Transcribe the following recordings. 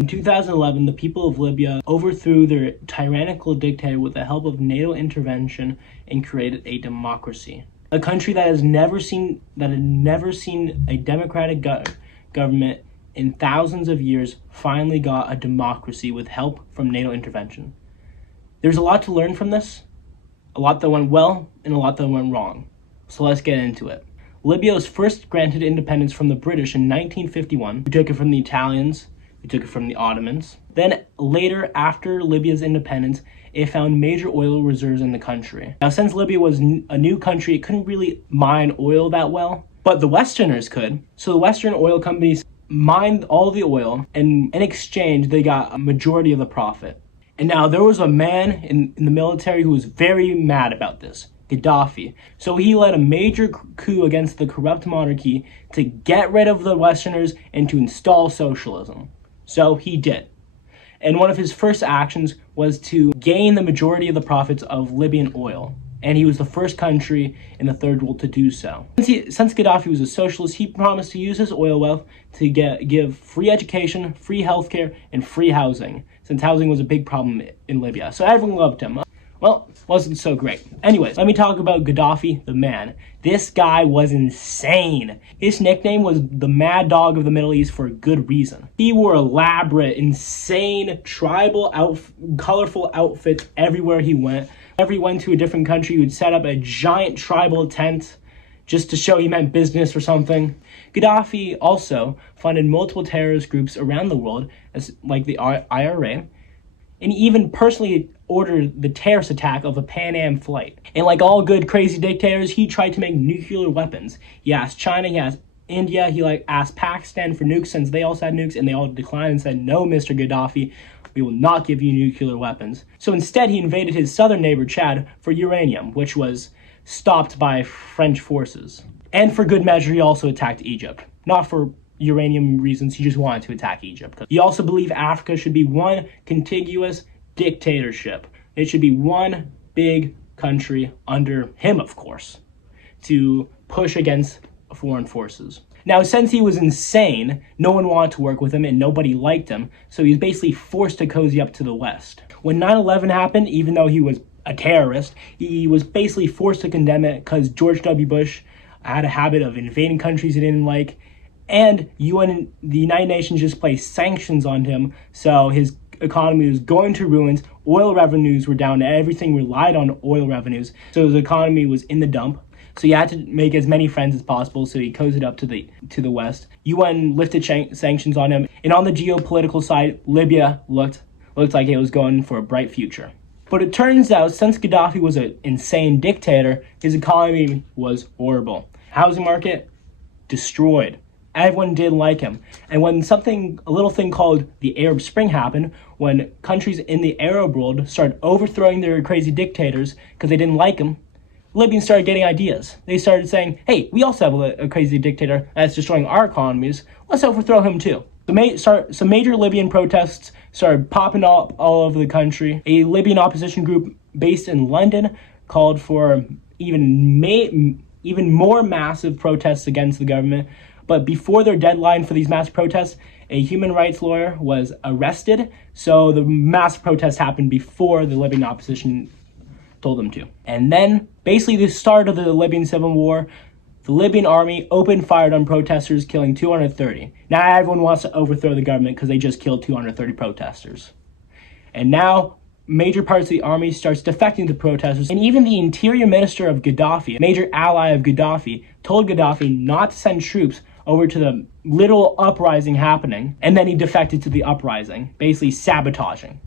In 2011, the people of Libya overthrew their tyrannical dictator with the help of NATO intervention and created a democracy. A country that had never seen a democratic government in thousands of years finally got a democracy with help from NATO intervention. There's a lot to learn from this, a lot that went well and a lot that went wrong. So let's get into it. Libya was first granted independence from the British in 1951. We took it from the Italians, we took it from the Ottomans. Then later, after Libya's independence, it found major oil reserves in the country. Now, since Libya was a new country, it couldn't really mine oil that well, but the Westerners could. So the Western oil companies mined all the oil, and in exchange, they got a majority of the profit. And now there was a man in the military who was very mad about this, Gaddafi. So he led a major coup against the corrupt monarchy to get rid of the Westerners and to install socialism. So he did. And one of his first actions was to gain the majority of the profits of Libyan oil. And he was the first country in the third world to do so. Since Gaddafi was a socialist, he promised to use his oil wealth to give free education, free healthcare, and free housing, since housing was a big problem in Libya. So everyone loved him. Well, wasn't so great. Anyways, let me talk about Gaddafi, the man. This guy was insane. His nickname was the Mad Dog of the Middle East for a good reason. He wore elaborate, insane, tribal, colorful outfits everywhere he went. Whenever he went to a different country, he would set up a giant tribal tent just to show he meant business or something. Gaddafi also funded multiple terrorist groups around the world, like the IRA, and even personally ordered the terrorist attack of a Pan Am flight. And like all good crazy dictators, he tried to make nuclear weapons. He asked China, he asked India, he asked Pakistan for nukes since they also had nukes, and they all declined and said, "No, Mr. Gaddafi, we will not give you nuclear weapons." So instead, he invaded his southern neighbor, Chad, for uranium, which was stopped by French forces. And for good measure, he also attacked Egypt. Not for uranium reasons, he just wanted to attack Egypt. He also believed Africa should be one contiguous dictatorship. It should be one big country under him, of course, to push against foreign forces. Now, since he was insane, no one wanted to work with him and nobody liked him, so he was basically forced to cozy up to the West. When 9/11 happened, even though he was a terrorist, he was basically forced to condemn it because George W. Bush had a habit of invading countries he didn't like, and the United Nations just placed sanctions on him, so his economy was going to ruins. Oil revenues were down. Everything relied on oil revenues, so his economy was in the dump. So he had to make as many friends as possible, so he cozied up to the West. UN lifted sanctions on him, and on the geopolitical side, Libya looked like it was going for a bright future. But it turns out, since Gaddafi was an insane dictator, his economy was horrible. Housing market, destroyed. Everyone didn't like him. And when a little thing called the Arab Spring happened, when countries in the Arab world started overthrowing their crazy dictators because they didn't like him, Libyans started getting ideas. They started saying, hey, we also have a crazy dictator that's destroying our economies. Let's overthrow him too. Some major Libyan protests started popping up all over the country. A Libyan opposition group based in London called for even more massive protests against the government. But before their deadline for these mass protests, a human rights lawyer was arrested. So the mass protests happened before the Libyan opposition told them to. And then, basically the start of the Libyan civil war, the Libyan army opened fire on protesters, killing 230. Now everyone wants to overthrow the government because they just killed 230 protesters. And now, major parts of the army starts defecting to protesters, and even the interior minister of Gaddafi, a major ally of Gaddafi, told Gaddafi not to send troops over to the little uprising happening, and then he defected to the uprising, basically sabotaging.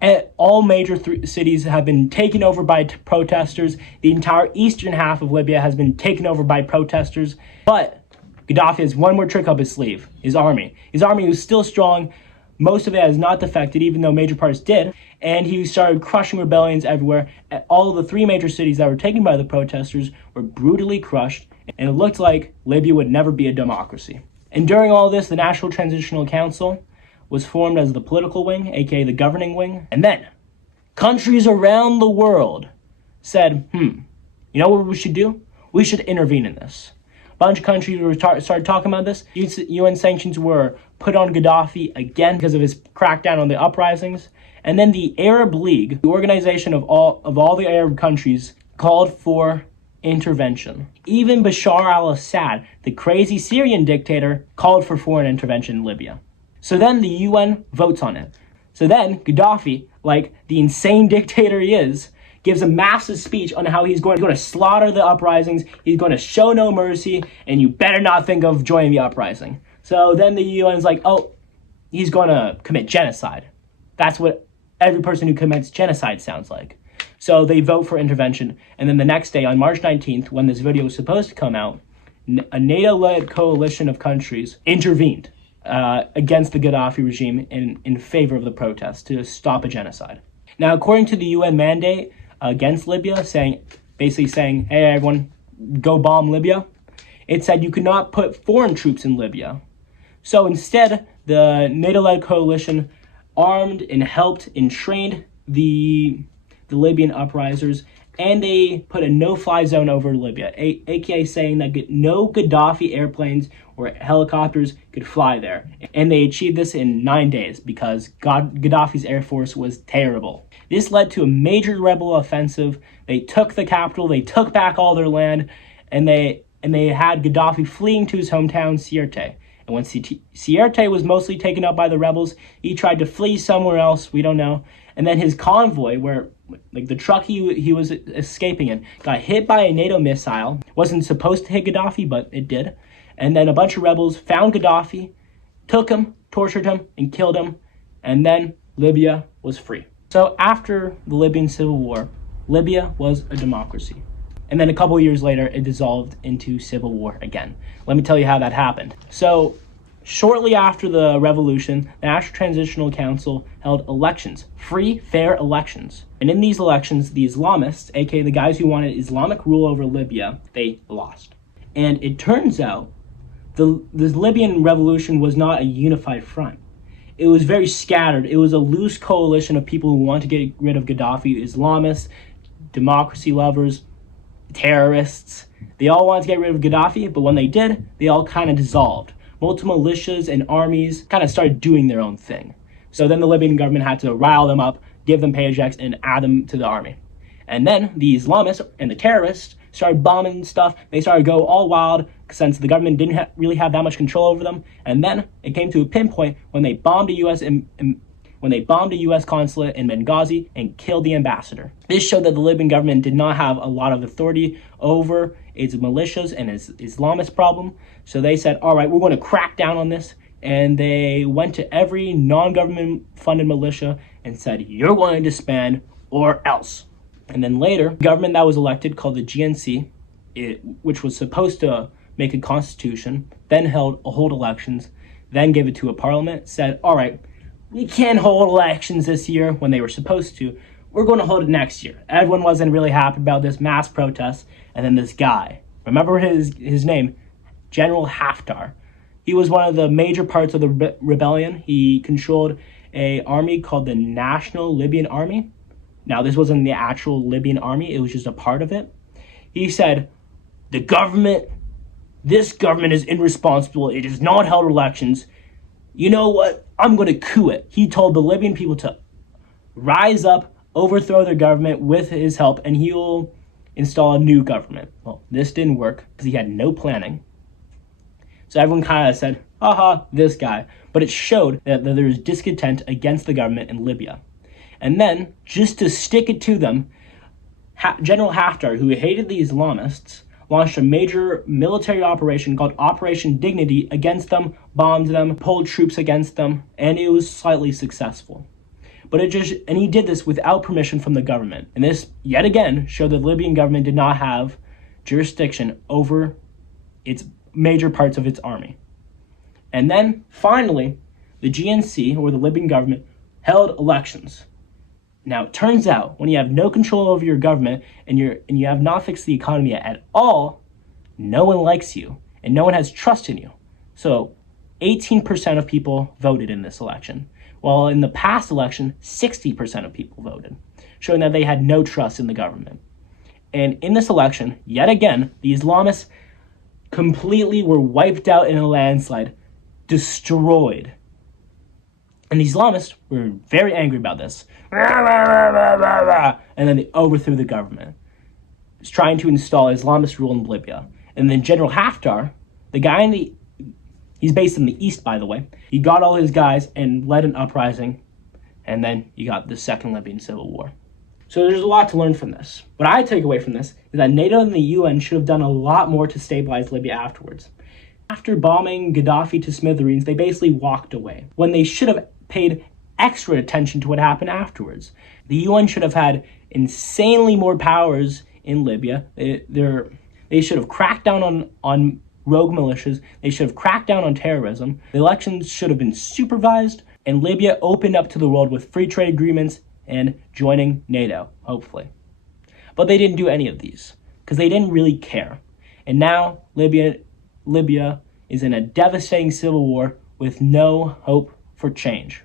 And all major cities have been taken over by protesters. The entire eastern half of Libya has been taken over by protesters. But Gaddafi has one more trick up his sleeve, his army. His army is still strong. Most of it has not defected, even though major parts did. And he started crushing rebellions everywhere. All of the three major cities that were taken by the protesters were brutally crushed. And it looked like Libya would never be a democracy. And during all this, the National Transitional Council was formed as the political wing, aka the governing wing. And then, countries around the world said, you know what we should do? We should intervene in this. bunch of countries started talking about this. UN sanctions were put on Gaddafi again because of his crackdown on the uprisings. And then the Arab League, the organization of all the Arab countries, called for intervention. Even Bashar al-Assad, the crazy Syrian dictator, called for foreign intervention in Libya. So then the UN votes on it. So then Gaddafi, like the insane dictator he is, gives a massive speech on how he's going to slaughter the uprisings, he's going to show no mercy, and you better not think of joining the uprising. So then the UN's like, oh, he's going to commit genocide. That's what every person who commits genocide sounds like. So they vote for intervention, and then the next day, on March 19th, when this video was supposed to come out, a NATO-led coalition of countries intervened against the Gaddafi regime in favor of the protests to stop a genocide. Now, according to the UN mandate against Libya, basically saying, hey, everyone, go bomb Libya, it said you could not put foreign troops in Libya. So instead, the NATO-led coalition armed and helped and trained the Libyan uprisers, and they put a no-fly zone over Libya, aka saying that no Gaddafi airplanes or helicopters could fly there. And they achieved this in 9 days because Gaddafi's air force was terrible. This led to a major rebel offensive. They took the capital, they took back all their land, and they had Gaddafi fleeing to his hometown, Sirte. And when Sirte was mostly taken up by the rebels, he tried to flee somewhere else, we don't know. And then his convoy, the truck he was escaping in, got hit by a NATO missile. Wasn't supposed to hit Gaddafi, but it did. And then a bunch of rebels found Gaddafi, took him, tortured him, and killed him. And then Libya was free. So after the Libyan civil war, Libya was a democracy. And then a couple years later, it dissolved into civil war again. Let me tell you how that happened. So shortly after the revolution, the National Transitional Council held elections, free, fair elections. And in these elections, the Islamists, aka the guys who wanted Islamic rule over Libya, they lost. And it turns out this Libyan revolution was not a unified front. It was very scattered. It was a loose coalition of people who wanted to get rid of Gaddafi, Islamists, democracy lovers, terrorists. They all wanted to get rid of Gaddafi, but when they did, they all kind of dissolved. Multiple militias and armies kind of started doing their own thing. So then the Libyan government had to rile them up, give them paychecks, and add them to the army. And then the Islamists and the terrorists started bombing stuff. They started to go all wild since the government didn't really have that much control over them. And then it came to a pinpoint when they bombed a U.S. consulate in Benghazi and killed the ambassador. This showed that the Libyan government did not have a lot of authority over its militias and its Islamist problem. So they said, all right, we're going to crack down on this. And they went to every non-government funded militia and said, you're going to disband or else. And then later, the government that was elected, called the GNC, which was supposed to make a constitution, then hold elections, then gave it to a parliament, said, all right, we can't hold elections this year when they were supposed to. We're going to hold it next year. Everyone wasn't really happy about this mass protest. And then this guy, remember his name, General Haftar. He was one of the major parts of the rebellion. He controlled an army called the National Libyan Army. Now, this wasn't the actual Libyan army. It was just a part of it. He said, this government is irresponsible. It has not held elections. You know what? I'm going to coup it. He told the Libyan people to rise up, overthrow their government with his help, and he will install a new government. Well, this didn't work because he had no planning. So everyone kind of said, haha, this guy. But it showed that there was discontent against the government in Libya. And then, just to stick it to them, General Haftar, who hated the Islamists, launched a major military operation called Operation Dignity against them, bombed them, pulled troops against them, and it was slightly successful. But he did this without permission from the government. And this, yet again, showed that the Libyan government did not have jurisdiction over its major parts of its army. And then, finally, the GNC, or the Libyan government, held elections. Now, it turns out, when you have no control over your government and you have not fixed the economy at all, no one likes you and no one has trust in you. So 18% of people voted in this election, while in the past election, 60% of people voted, showing that they had no trust in the government. And in this election, yet again, the Islamists completely were wiped out in a landslide, destroyed. And the Islamists were very angry about this. And then they overthrew the government. It's trying to install Islamist rule in Libya. And then General Haftar, the guy he's based in the east, by the way, he got all his guys and led an uprising. And then you got the Second Libyan Civil War. So there's a lot to learn from this. What I take away from this is that NATO and the UN should have done a lot more to stabilize Libya afterwards. After bombing Gaddafi to smithereens, they basically walked away, when they should have paid extra attention to what happened afterwards. The UN should have had insanely more powers in Libya. They should have cracked down on rogue militias. They should have cracked down on terrorism. The elections should have been supervised, and Libya opened up to the world with free trade agreements and joining NATO, hopefully. But they didn't do any of these because they didn't really care. And now Libya is in a devastating civil war with no hope for change.